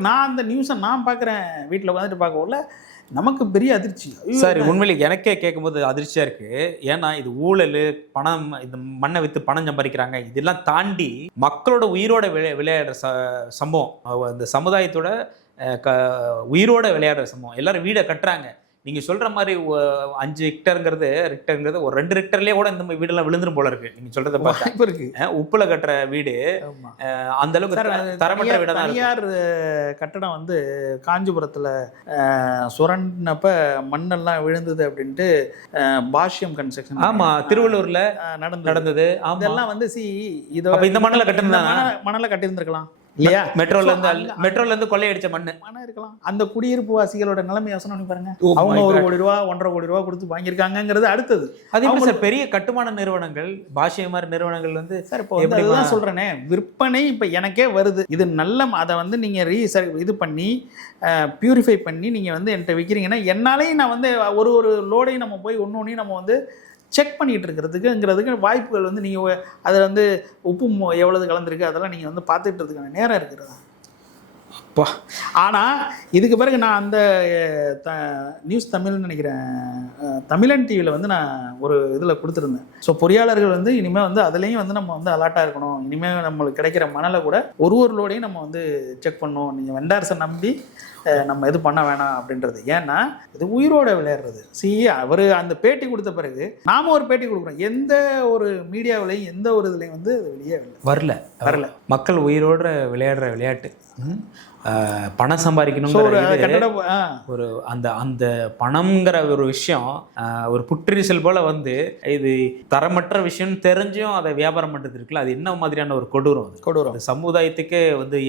நான் அந்த நியூஸை நான் பார்க்குறேன், வீட்டில் வந்துட்டு பார்க்கல, நமக்கு பெரிய அதிர்ச்சி சார். உண்மையிலே எனக்கே கேட்கும்போது அதிர்ச்சியாக இருக்குது. ஏன்னா இது ஊழல், பணம், இந்த மண்ணை விற்று பணம் சம்பாதிக்கிறாங்க, இதெல்லாம் தாண்டி மக்களோட உயிரோட விளையாடுற சம்பவம், அந்த சமுதாயத்தோட உயிரோட விளையாடுற சம்பவம். எல்லாரும் வீடை கட்டுறாங்க. நீங்கள் சொல்கிற மாதிரி 5 ஹெக்டருங்கிறது ஒரு 2 ஹெக்டர்லேயே கூட இந்த மாதிரி வீடெல்லாம் விழுந்துரும் போல இருக்கு. நீங்கள் சொல்கிறத பார்த்து இருக்கு. உப்புல கட்டுற வீடு அந்த அளவுக்கு தரமற்ற வீடு தான். தனியார் கட்டடம் வந்து காஞ்சிபுரத்தில் சுரண்டப்ப மண்ணெல்லாம் விழுந்தது அப்படின்ட்டு பாஷ்யம் கன்ஸ்ட்ரக்ஷன், ஆமாம், திருவள்ளூரில் நடந்தது. அதெல்லாம் வந்து இந்த மண்ணில் கட்டியிருந்திருக்கலாம் இல்லையா. மெட்ரோல இருந்து கொள்ளையடிச்ச மண்ணு இருக்கலாம். அந்த குடியிருப்பு வாசிகளோட நிலைமை யோசனை பாருங்க. அவங்க 1 கோடி ரூபா 1.5 கோடி ரூபா கொடுத்து வாங்கியிருக்காங்கிறது அடுத்தது. அதே மாதிரி சார் பெரிய கட்டுமான நிறுவனங்கள், பாஷ்ய மாதிரி நிறுவனங்கள் வந்து சார் இப்போ எப்படிதான் சொல்றேனே, விற்பனை இப்ப எனக்கே வருது, இது நல்ல அதை வந்து நீங்க இது பண்ணி பியூரிஃபை பண்ணி நீங்க வந்து என்கிட்ட விற்கிறீங்கன்னா என்னாலையும் நான் வந்து ஒரு லோடையும் நம்ம போய் ஒன்னொன்னையும் நம்ம வந்து செக் பண்ணிகிட்டு இருக்கிறதுக்குங்கிறதுக்கு வாய்ப்புகள் வந்து நீங்கள் அதில் வந்து உப்பு எவ்வளவு கலந்துருக்கு அதெல்லாம் நீங்கள் வந்து பார்த்துட்டு இருக்கிறதுக்கான நேரம் இருக்கிறதா. அப்பா. ஆனால் இதுக்கு பிறகு நான் அந்த நியூஸ் தமிழ்னு நினைக்கிறேன், தமிழன் டிவியில் வந்து நான் ஒரு இதில் கொடுத்துருந்தேன். ஸோ பொறியாளர்கள் வந்து இனிமேல் வந்து அதுலேயும் வந்து நம்ம வந்து அலர்ட்டாக இருக்கணும். இனிமேல் நம்மளுக்கு கிடைக்கிற மணலை கூட ஒரு லோடையும் நம்ம வந்து செக் பண்ணணும். நீங்கள் வெண்டார்ஸை நம்பி நம்ம இது பண்ண வேணாம் அப்படின்றது. ஏன்னா இது உயிரோட விளையாடுறது. அவர் அந்த பேட்டி கொடுத்த பிறகு நாம ஒரு பேட்டி கொடுக்குறோம், எந்த ஒரு மீடியாவிலையும் எந்த ஒரு இதுலையும் வந்து வெளியே வரல. மக்கள் உயிரோட விளையாடுற விளையாட்டு, பணம் சம்பாதிக்கணும், ஒரு அந்த பணம்ங்கிற ஒரு விஷயம் ஒரு புற்றீசல் போல வந்து இது தரமற்ற விஷயம் தெரிஞ்சும் அதை வியாபாரம் பண்றது இருக்குல்ல, அது என்ன மாதிரியான ஒரு கொடூரம் அது சமுதாயத்துக்கே வந்து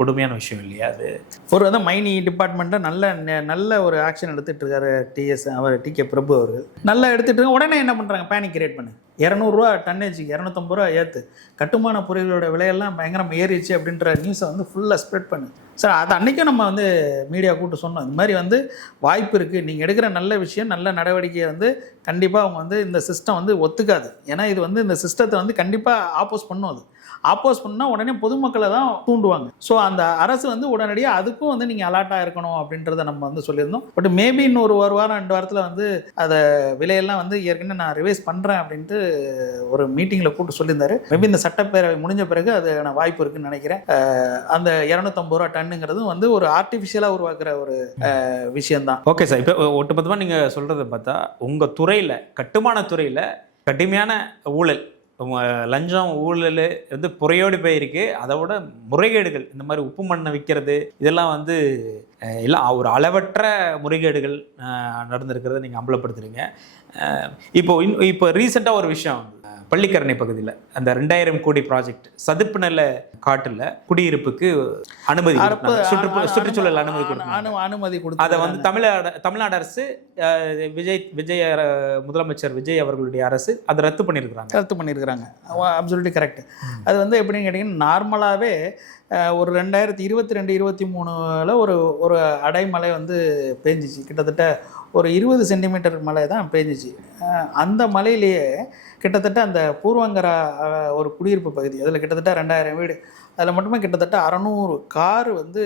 கொடுமையான விஷயம் இல்லையா. அது ஒரு வந்து மைனி டிபார்ட்மெண்ட்டை நல்ல ஒரு ஆக்ஷன் எடுத்துட்டு இருக்காரு டிகே பிரபு அவர்கள். நல்லா எடுத்துட்டு இருக்க உடனே என்ன பண்றாங்க, பேனிக் கிரியேட் பண்ணு, 200 ரூபா டன்னேஜுக்கு 250 ரூபா ஏற்று, கட்டுமான பொருட்களோட விலையெல்லாம் பயங்கரமாக ஏறிடுச்சு அப்படின்ற நியூஸை வந்து ஃபுல்லாக ஸ்ப்ரெட் பண்ணு. சார் அது அன்றைக்கும் நம்ம வந்து மீடியா கூப்பிட்டு சொன்னோம், இந்த மாதிரி வந்து வாய்ப்பு இருக்குது, நீங்கள் எடுக்கிற நல்ல விஷயம் நல்ல நடவடிக்கையை வந்து கண்டிப்பாக அவங்க வந்து இந்த சிஸ்டம் வந்து ஒத்துக்காது. ஏன்னா இது வந்து இந்த சிஸ்டத்தை வந்து கண்டிப்பாக ஆப்போஸ் பண்ணும். அது ஆப்போஸ் பண்ணால் உடனே பொதுமக்களை தான் தூண்டுவாங்க. ஸோ அந்த அரசு வந்து உடனடியாக அதுக்கும் வந்து நீங்கள் அலர்ட்டாக இருக்கணும் அப்படின்றத நம்ம வந்து சொல்லியிருந்தோம். பட் மேபி இன்னும் ஒரு வாரம் 2 வாரத்தில் வந்து அதை விலையெல்லாம் வந்து ஏற்கனவே நான் ரிவைஸ் பண்ணுறேன் அப்படின்ட்டு ஒரு மீட்டிங்கில் கூப்பிட்டு சொல்லியிருந்தாரு. மேபி இந்த சட்டப்பேரவை முடிஞ்ச பிறகு அதுக்கான வாய்ப்பு இருக்குன்னு நினைக்கிறேன். அந்த 250 ரூபா டன்னுங்கிறதும் வந்து ஒரு ஆர்டிஃபிஷியலாக உருவாக்குற ஒரு விஷயம்தான். ஓகே சார், இப்போ ஒட்டுமொத்தமாக நீங்கள் சொல்கிறத பார்த்தா உங்கள் துறையில், கட்டுமான துறையில் கடுமையான ஊழல், லஞ்சம், ஊழல் வந்து புறையோடி போயிருக்கு. அதை விட முறைகேடுகள், இந்த மாதிரி உப்பு மண்ணை விற்கிறது, இதெல்லாம் வந்து எல்லாம் ஒரு அளவற்ற முறைகேடுகள் நடந்திருக்கிறத நீங்கள் அம்பலப்படுத்துறீங்க. இப்போ ரீசெண்டாக ஒரு விஷயம், பள்ளிக்கரணை பகுதியில் அந்த 2000 கோடி ப்ராஜெக்ட் சதுப்பு நில காட்டுல குடியிருப்புக்கு அனுமதி சுற்றுச்சூழல் அனுமதி கொடுத்து அதை வந்து தமிழ்நாடு அரசு முதலமைச்சர் விஜய் அவர்களுடைய அரசு அதை ரத்து பண்ணியிருக்கிறாங்க. Absolutely correct. அது வந்து எப்படின்னு கேட்டிங்கன்னா நார்மலாகவே ஒரு 2022-23 ஒரு அடைமழை வந்து பேஞ்சிச்சு. கிட்டத்தட்ட ஒரு 20 சென்டிமீட்டர் மழை தான் பேஞ்சிச்சு. அந்த மழையிலேயே கிட்டத்தட்ட அந்த பூர்வங்கரா ஒரு குடியிருப்பு பகுதி, அதில் கிட்டத்தட்ட 2000 வீடு, அதில் மட்டுமே கிட்டத்தட்ட 600 கார் வந்து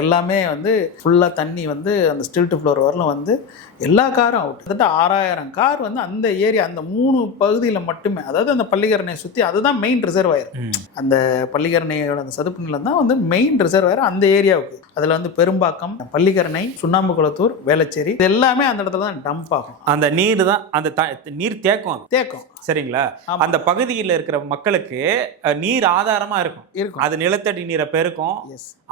எல்லாமே வந்து ஃபுல்லாக தண்ணி வந்து அந்த ஸ்டில்ட் ஃப்ளோர் வரலும் வந்து எல்லா காரும் அவுட். கிட்டத்தட்ட 6000 கார் வந்து அந்த ஏரியா அந்த 3 பகுதியில் மட்டுமே, அதாவது அந்த பள்ளிக்கரணையை சுற்றி, அதுதான் மெயின் ரிசர்வாயர். அந்த பள்ளிக்கரணையோட அந்த சதுப்பு நிலம் தான் வந்து மெயின் ரிசர்வாயர் அந்த ஏரியாவுக்கு. அதில் வந்து பெரும்பாக்கம், பள்ளிக்கரணை, சுண்ணாம்பு குளத்தூர், வேளச்சேரி, இது எல்லாமே அந்த இடத்துல தான் டம்ப் ஆகும். அந்த நீர் தான் அந்த நீர் தேக்கம் சரிங்களா? அந்த பகுதியில் இருக்கிற மக்களுக்கு நீர் ஆதாரமா இருக்கும். அது நிலத்தடி நீரை பெருக்கும்.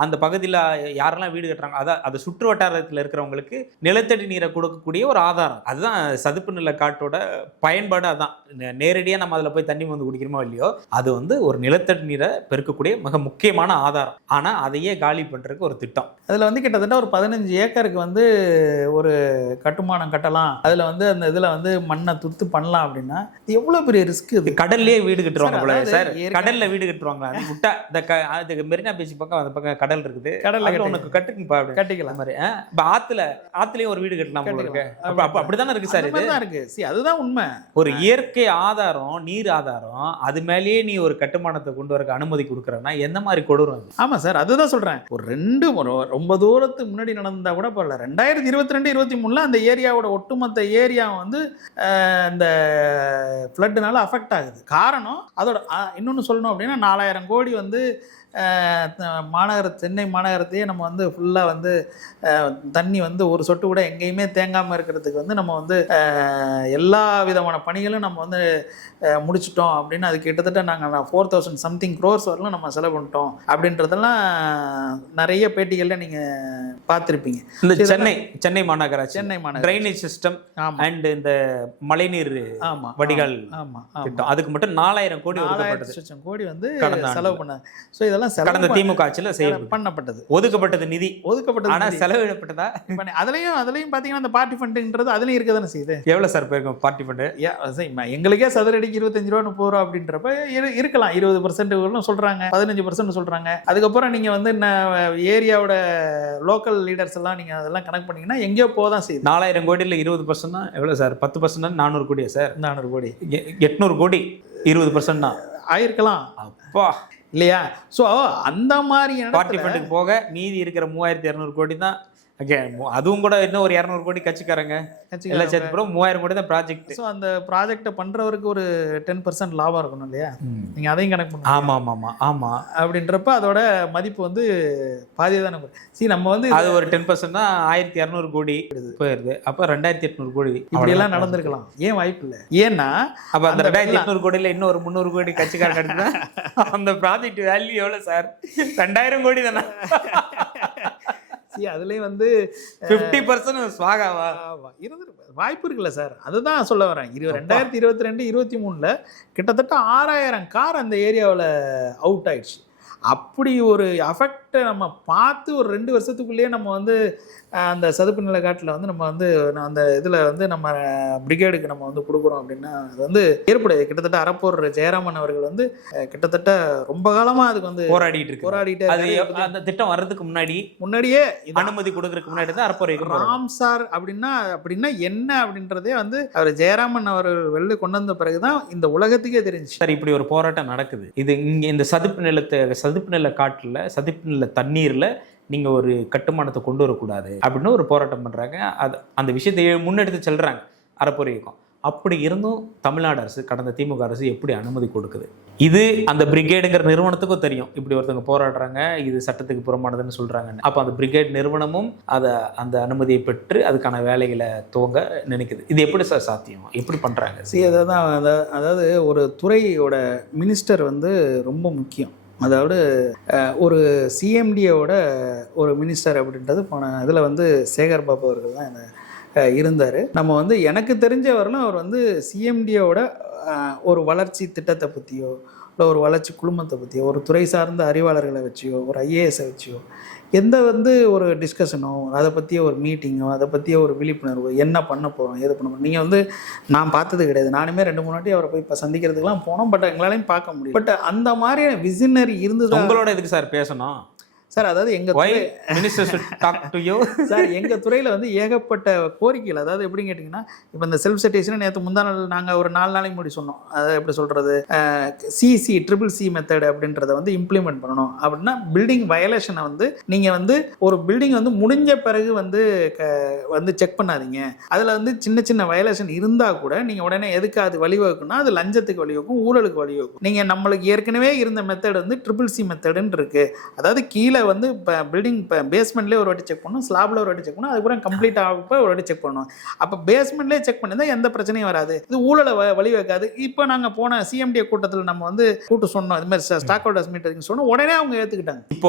அந்த பகுதியில் யாரெல்லாம் வீடு கட்டுறாங்க, அது சுற்று வட்டாரத்தில் இருக்கிறவங்களுக்கு நிலத்தடி நீரை கொடுக்கக்கூடிய ஒரு ஆதாரம். அதுதான் சதுப்பு நில காட்டோட பயன்பாடு. அதான் நேரடியாக நம்ம அதில் போய் தண்ணி வந்து குடிக்கிறோமோ இல்லையோ, அது வந்து ஒரு நிலத்தடி நீரை பெருக்கக்கூடிய மிக முக்கியமான ஆதாரம். ஆனால் அதையே காலி பண்ணுறதுக்கு ஒரு திட்டம். அதில் வந்து கிட்டத்தட்ட ஒரு 15 ஏக்கருக்கு வந்து ஒரு கட்டுமானம் கட்டலாம், அதில் வந்து அந்த இதில் வந்து மண்ணை துத்து பண்ணலாம் அப்படின்னா எவ்வளோ பெரிய ரிஸ்க். இது கடல்லே வீடு கட்டுருவாங்க போல சார். கடல்ல வீடு கட்டுருவாங்களா? முட்டை இந்த மெரினா பீச் பக்கம் அந்த பக்கம் கடல் இருக்குது, கடல்ல உனக்கு கட்டுக்குப்பா கட்டிக்கலாம் மாதிரி. இப்போ ஆத்துலயும் ஒரு வீடு கட்டலாம் போல இருக்கு. அப்படித்தானே இருக்கு சார். இதுதான் இருக்கு. அதுதான் உண்மை. ஒரு இயற்கை ஆதாரம், நீர் ஆதாரம், அது மேலேயே நீ ஒரு கட்டுமானத்தை கொண்டு வரக்கு அனுமதி கொடுக்குறன்னா எந்த மாதிரி கொடுறோம்? ஆமா சார், அதுதான் சொல்றேன். ரொம்ப தூரத்துக்கு முன்னாடி நடந்தா கூட பரவாயில்ல. 2022-23 அந்த ஏரியாவோட ஒட்டுமொத்த ஏரியா வந்து இந்த ஃப்ளட்னால அஃபெக்ட் ஆகுது. காரணம் அதோட இன்னொன்று சொல்லணும் அப்படின்னா 4000 கோடி வந்து சென்னை மாநகரத்தையே நம்ம வந்து ஃபுல்லாக வந்து தண்ணி வந்து ஒரு சொட்டு கூட எங்கேயுமே தேங்காமல் இருக்கிறதுக்கு வந்து நம்ம வந்து எல்லா விதமான பணிகளும் நம்ம வந்து முடிச்சிட்டோம் அப்படின்னு அது கிட்டத்தட்ட நாங்கள் 4000 சம்திங் க்ரோர்ஸ் வரலாம் நம்ம செலவு பண்ணிட்டோம் அப்படின்றதெல்லாம் நிறைய பேட்டிகளில் நீங்கள் பார்த்துருப்பீங்க. இந்த சென்னை மாநகராட்சி ட்ரைனேஜ் சிஸ்டம் அண்ட் இந்த மழைநீர் வடிகால் திட்டம், அதுக்கு மட்டும் 4000 கோடி கோடி வந்து செலவு பண்ணாங்க. ஸோ இதெல்லாம் கடந்த திமுக ஆட்சியில் பண்ணப்பட்டது. ஒதுக்கப்பட்டது நிதி ஆனால் செலவிடப்பட்டதா? அதுலயும் பார்த்தீங்கன்னா அந்த பார்ட்டி ஃபண்டுன்றது அதுலயும் இருக்க தானே செய்யுது. எவ்வளோ சார் போயிருக்கும் பார்ட்டி ஃபண்டு? எங்களுக்கே சதுரடிக்கு 25 ரூபா 30 ரூபா அப்படின்றப்ப இருக்கலாம். 20% சொல்றாங்க, 15% சொல்றாங்க. அதுக்கப்புறம் நீங்க வந்து ஏரியாவோட லோக்கல் லீடர்ஸ் எல்லாம் நீங்க அதெல்லாம் கனெக்ட் பண்ணீங்கன்னா எங்கேயோ போதான் செய்யுது. 4000 கோடியில் 20% தான் எவ்வளோ சார்? 10% 400 கோடியா சார்? 400 கோடி 800 கோடி 20% தான் ஆயிருக்கலாம். அப்பா இல்லையா? ஸோ அந்த மாதிரி பார்ட்டி ஃபண்டுக்கு போக மீதி இருக்கிற 3200 கோடி தான். அதுவும் கூட இன்னும் ஒரு 200 கோடி கட்சிக்காரங்க எல்லாம் சேர்த்து 3000 கோடி தான் ப்ராஜெக்ட். ஸோ அந்த ப்ராஜெக்டை பண்றவருக்கு ஒரு 10% லாபம் இருக்கணும் இல்லையா? நீங்க அதையும் கணக்கு பண்ணணும். ஆமா அப்படின்றப்ப அதோட மதிப்பு வந்து பாதியே தானே. நம்ம வந்து அது ஒரு 10% தான் 1200 கோடி போயிருது. அப்போ 2800 கோடி இப்படி எல்லாம் நடந்திருக்கலாம். ஏன் வாய்ப்பு இல்லை? ஏன்னா அப்ப அந்த 2800 கோடியில இன்னும் ஒரு 300 கோடி கட்சிக்காரங்க கிடைச்சா அந்த ப்ராஜெக்ட் வேல்யூ எவ்வளவு சார்? 2000 கோடி தானே. அதுலேயும் வந்து 50% ஸ்வாகாவா வாய்ப்பு இருக்குல்ல சார். அதுதான் சொல்ல வரேன். 2022-23 கிட்டத்தட்ட 6000 கார் அந்த ஏரியாவில் அவுட் ஆயிடுச்சு. அப்படி ஒரு அஃபெக்டை நம்ம பார்த்து ஒரு 2 வருஷத்துக்குள்ளேயே நம்ம வந்து அந்த சதுப்பு நில காட்டில் வந்து நம்ம வந்து அந்த இதில் வந்து நம்ம பிரிகேடுக்கு நம்ம வந்து கொடுக்குறோம் அப்படின்னா அது வந்து ஏற்படுது. கிட்டத்தட்ட அரப்போர் ஜெயராமன் அவர்கள் வந்து கிட்டத்தட்ட ரொம்ப காலமாக அதுக்கு வந்து போராடிட்டு அந்த திட்டம் வர்றதுக்கு முன்னாடியே அனுமதி கொடுக்கறதுக்கு முன்னாடி தான் அரப்போர் ராம்சார் அப்படின்னா என்ன அப்படின்றதே வந்து அவர் ஜெயராமன் அவர்கள் வெளில கொண்டு வந்த பிறகுதான் இந்த உலகத்துக்கே தெரிஞ்சு. சார் இப்படி ஒரு போராட்டம் நடக்குது. இது இங்கே இந்த சதுப்பு நில காட்டில் சதுப்பு நில தண்ணீரில் நீங்கள் ஒரு கட்டுமானத்தை கொண்டு வரக்கூடாது அப்படின்னு ஒரு போராட்டம் பண்ணுறாங்க. அந்த விஷயத்தை முன்னெடுத்து செல்கிறாங்க அறப்போர் இயக்கம். அப்படி இருந்தும் தமிழ்நாடு அரசு, கடந்த திமுக அரசு எப்படி அனுமதி கொடுக்குது? இது அந்த பிரிகேடுங்கிற நிறுவனத்துக்கும் தெரியும் இப்படி ஒருத்தவங்க போராடுறாங்க, இது சட்டத்துக்கு புறமானதுன்னு சொல்கிறாங்கன்னு. அப்போ அந்த பிரிகேட் நிறுவனமும் அந்த அனுமதியை பெற்று அதுக்கான வேலைகளை துவங்க நினைக்குது. இது எப்படி சார் சாத்தியம்? எப்படி பண்ணுறாங்க? அதாவது ஒரு துறையோட மினிஸ்டர் வந்து ரொம்ப முக்கியம். அதாவது ஒரு சிஎம்டியோட ஒரு மினிஸ்டர் அப்படின்றது போன இதில் வந்து சேகர் பாபு அவர்கள் தான் இருந்தார். நம்ம வந்து எனக்கு தெரிஞ்ச வரலும் அவர் வந்து சிஎம்டியோட ஒரு வளர்ச்சி திட்டத்தை பற்றியோ இல்லை ஒரு வளர்ச்சி குழுமத்தை பற்றியோ ஒரு துறை சார்ந்த அறிவாளர்களை வச்சியோ ஒரு ஐஏஎஸை வச்சியோ எந்த ஒரு டிஸ்கஷனோ அதை பற்றிய ஒரு மீட்டிங்கோ அதை பற்றிய ஒரு விழிப்புணர்வு என்ன பண்ண போகிறோம் எது பண்ண போகிறோம் நீங்கள் நான் பார்த்தது கிடையாது. நானுமே 2-3 வாட்டி அவரை போய் இப்போ சந்திக்கிறதுக்கெலாம் போனோம். பட் எங்களாலையும் பார்க்க முடியும். பட் அந்த மாதிரியான விசினரி இருந்தது. உங்களோட எதுக்கு சார் பேசணும் சார்? அதாவது எங்கள் சார் எங்கள் துறையில் ஏகப்பட்ட கோரிக்கைகள். அதாவது எப்படின்னு கேட்டிங்கன்னா, இப்போ இந்த செல்ஃப் செட்டேஷன் நேற்று முந்தா நாள் நாங்கள் ஒரு 4 நாளைக்கு முன்னாடி சொன்னோம். அதை எப்படி சொல்கிறது, CC மெத்தட் அப்படின்றத இம்ப்ளிமெண்ட் பண்ணணும். அப்படின்னா பில்டிங் வயலேஷனை நீங்கள் ஒரு பில்டிங் முடிஞ்ச பிறகு செக் பண்ணாதீங்க. அதில் சின்ன சின்ன வயலேஷன் இருந்தால் கூட நீங்கள் உடனே எதுக்கு அது வழிவகுக்குன்னா அது லஞ்சத்துக்கு வழிவகுக்கும், ஊழலுக்கு வழிவகுக்கும். நீங்கள் நம்மளுக்கு ஏற்கனவே இருந்த மெத்தட் CCC மெத்தடுன்னு இருக்குது. அதாவது கீழே பில்டிங் பேஸ்மெண்ட்லேயே ஒரு வாட்டி செக் பண்ணணும், ஸ்லாப்ல ஒரு வாட்டி செக் பண்ணணும், அதுக்கப்புறம் கம்ப்ளீட் ஆகப்போ ஒரு வாட்டி செக் பண்ணணும். அப்போ பேஸ்மெண்ட்லேயே செக் பண்ணியிருந்தால் எந்த பிரச்சனையும் வராது, இது ஊழலை வழிவகாது. இப்போ நாங்கள் போன CMDA கூட்டத்தில் நம்ம கூட்டு சொன்னோம், இது மாதிரி ஸ்டாக் ஹோல்டர்ஸ் மீட்டிங் சொன்னோம். உடனே அவங்க ஏற்றுக்கிட்டாங்க. இப்போ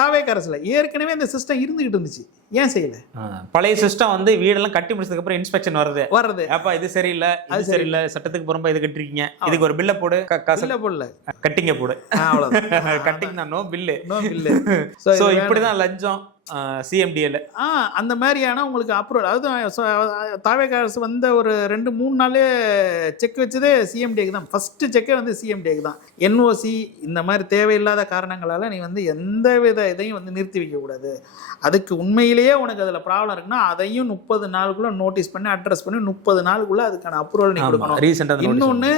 தாவே கரசில் ஏற்கனவே இந்த சிஸ்டம் இருந்துகிட்டு இருந்துச்சு, ஏன் செய்யல? பழைய சிஸ்டம் வீடெல்லாம் கட்டி முடிச்சதுக்கு அப்புறம் இன்ஸ்பெக்ஷன் வருது. அப்ப இது சரியில்லை, அது சரியில்லை, சட்டத்துக்கு புறம்பா இது கட்டிருக்கீங்க, இதுக்கு ஒரு பில்ல போடு, காசு போடல, கட்டிங்க போடு, அவ்வளவுதான். கட்டிங் தான், நோ பில்லு. சோ இப்படிதான் லஞ்சம் CMDA-ல அந்த மாதிரியான உங்களுக்கு அப்ரூவல். அதாவது தாவேக அரசு ஒரு 2-3 நாளே செக் வச்சதே CMDA-க்கு தான். ஃபர்ஸ்ட் செக்கே CMDA-க்கு தான். NOC இந்த மாதிரி தேவையில்லாத காரணங்களால் நீ எந்த வித இதையும் நிறுத்தி வைக்கக்கூடாது. அதுக்கு உண்மையிலேயே உனக்கு அதில் ப்ராப்ளம் இருக்குன்னா அதையும் 30 நாளுக்குள்ளே நோட்டீஸ் பண்ணி அட்ரஸ் பண்ணி 30 நாளுக்குள்ளே அதுக்கான அப்ரூவல் நீ கொடுக்கணும். இன்னொன்று,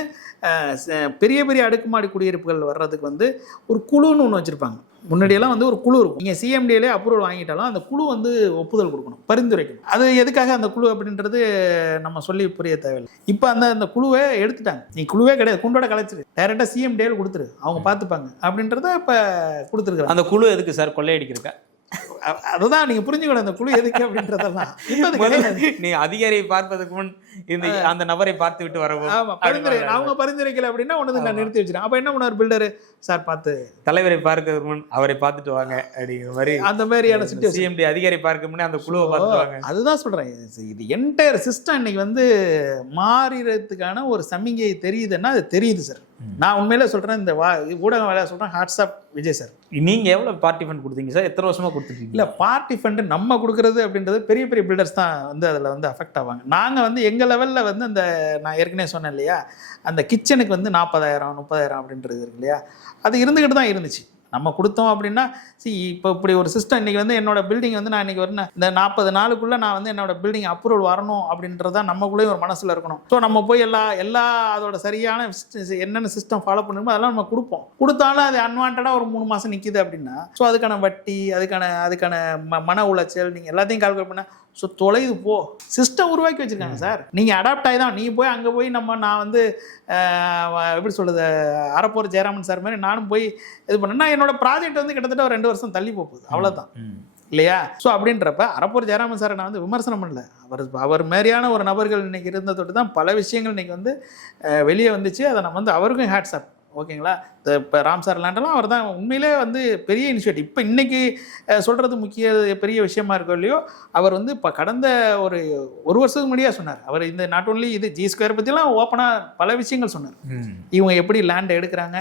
பெரிய பெரிய அடுக்குமாடி குடியிருப்புகள் வர்றதுக்கு ஒரு குழுன்னு ஒன்று வச்சுருப்பாங்க. முன்னாடியெல்லாம் ஒரு குழு இருக்கும். நீங்கள் CMDA-லே அப்ரூவல் வாங்கிட்டாலும் அந்த குழு ஒப்புதல் கொடுக்கணும், பரிந்துரைக்கணும். அது எதுக்காக அந்த குழு அப்படின்றது நம்ம சொல்லி புரிய தேவையில்லை. இப்போ அந்த குழுவை எடுத்துட்டாங்க. நீ குழுவே கிடையாது, குண்டோட கலைச்சிரு, டைரெக்டாக CMDA-ல கொடுத்துரு, அவங்க பார்த்துப்பாங்க அப்படின்றத இப்போ கொடுத்துருக்குறாங்க. அந்த குழு எதுக்கு சார்? கொள்ளையடிக்கிறக்கா? அதுதான் நீங்க புரிஞ்சுக்கணும், அந்த குழு எதுக்கு அப்படின்றதெல்லாம். நீ அதிகாரியை பார்ப்பதற்கு முன் அந்த நபரை பார்த்து விட்டு வரவும். அவங்க பரிந்துரைக்கல அப்படின்னா உனது நான் நிறுத்தி வச்சிருக்கேன். அப்ப என்ன பண்ணுவார் பில்டரு, சார் பார்த்து தலைவரை பார்க்க முன் அவரை பார்த்துட்டு வாங்க அப்படிங்கிற மாதிரி. அந்த மாதிரியான CMD அதிகாரி பார்க்க முன்னே அந்த குழுவை பார்த்துவாங்க. அதுதான் சொல்றேன். இது என்டையர் சிஸ்டம் இன்னைக்கு மாறிறதுக்கான ஒரு சமிகை தெரியுதுன்னா அது தெரியுது சார். நான் உண்மையில சொல்றேன், இந்த ஊடக வேலையை சொல்றேன், ஹாட்ஸ்அப் விஜய் சார். நீங்க எவ்வளவு பார்ட்டி ஃபண்ட் கொடுத்தீங்க சார்? எத்தனை வருஷமா கொடுத்துருக்கீங்க? இல்ல, பார்ட்டி ஃபண்ட் நம்ம கொடுக்கறது அப்படின்றது பெரிய பெரிய பில்டர்ஸ் தான் அதில் அஃபெக்ட் ஆவாங்க. நாங்கள் எங்கள் லெவலில் அந்த நான் ஏற்கனவே சொன்னேன் இல்லையா, அந்த கிச்சனுக்கு 40,000 30,000 அப்படின்றது இருக்கு இல்லையா, அது இருந்துக்கிட்டு தான் இருந்துச்சு. நம்ம கொடுத்தோம் அப்படின்னா இப்போ இப்படி ஒரு சிஸ்டம் இன்றைக்கி என்னோட பில்டிங் நான் இன்றைக்கி வரணும், இந்த 40 நாளுக்குள்ளே நான் என்னோட பில்டிங் அப்ரூவல் வரணும் அப்படின்றத நம்மக்குள்ளேயும் ஒரு மனசில் இருக்கணும். ஸோ நம்ம போய் எல்லா அதோட சரியான என்னென்ன சிஸ்டம் ஃபாலோ பண்ணணுமோ அதெல்லாம் நம்ம கொடுப்போம். கொடுத்தாலும் அது அன்வான்டாக ஒரு 3 மாதம் நிற்கிது அப்படின்னா, ஸோ அதுக்கான வட்டி, அதுக்கான மன உளைச்சல், நீங்கள் எல்லாத்தையும் கால்குலேட் பண்ண ஸோ தொலைது போ. சிஸ்டம் உருவாக்கி வச்சுருக்காங்க சார். நீங்கள் அடாப்ட் ஆகி தான், நீங்கள் போய் அங்கே போய் நான் எப்படி சொல்கிறது, அரப்போர் ஜெயராமன் சார் மாதிரி நானும் போய் இது பண்ணேன்னா என்னோட ப்ராஜெக்ட் கிட்டத்தட்ட ஒரு 2 வருஷம் தள்ளி போகுது, அவ்வளோதான் இல்லையா? ஸோ அப்படின்றப்ப அரப்போர் ஜெயராமன் சாரை நான் விமர்சனம் பண்ணல. அவர் மாதிரியான ஒரு நபர்கள் இன்றைக்கி இருந்த தொட்டு தான் பல விஷயங்கள் இன்றைக்கி வெளியே வந்துச்சு. அதை நம்ம அவருக்கும் ஹேட்ஸ்அப், ஓகேங்களா? இப்போ ராம் சார் லேண்டெல்லாம் அவர் தான் உண்மையிலே பெரிய இனிஷியேட்டிவ். இப்போ இன்றைக்கி சொல்கிறது பெரிய விஷயமா இருக்கோ இல்லையோ, அவர் இப்போ கடந்த ஒரு வருஷத்துக்கு முன்னாடியே சொன்னார். அவர் இந்த நாட் ஓன்லி இது G2 பற்றிலாம் ஓப்பனாக பல விஷயங்கள் சொன்னார். இவங்க எப்படி லேண்டை எடுக்கிறாங்க,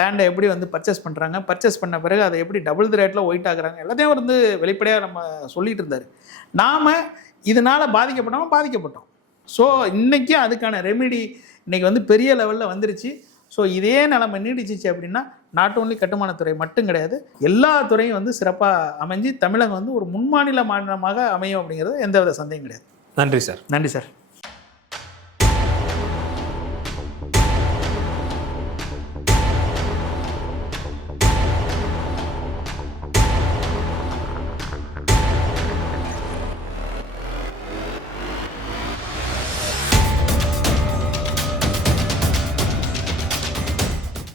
லேண்டை எப்படி பர்ச்சேஸ் பண்ணுறாங்க, பர்ச்சேஸ் பண்ண பிறகு அதை எப்படி டபுள் தி ரேட்டில் ஒயிட் ஆகுறாங்க, எல்லாத்தையும் அவர் வெளிப்படையாக நம்ம சொல்லிகிட்டு இருந்தார். நாம் இதனால் பாதிக்கப்பட்டோம். ஸோ இன்றைக்கி அதுக்கான ரெமிடி இன்றைக்கி பெரிய லெவலில் வந்துருச்சு. ஸோ இதே நிலைமை நீடிச்சிச்சு அப்படின்னா நாட் ஓன்லி கட்டுமானத்துறை மட்டும் கிடையாது, எல்லா துறையும் சிறப்பாக அமைஞ்சு தமிழகம் ஒரு முன்மாநில மாநிலமாக அமையும் அப்படிங்கிறது எந்தவித சந்தேகம் கிடையாது. நன்றி சார். நன்றி சார்.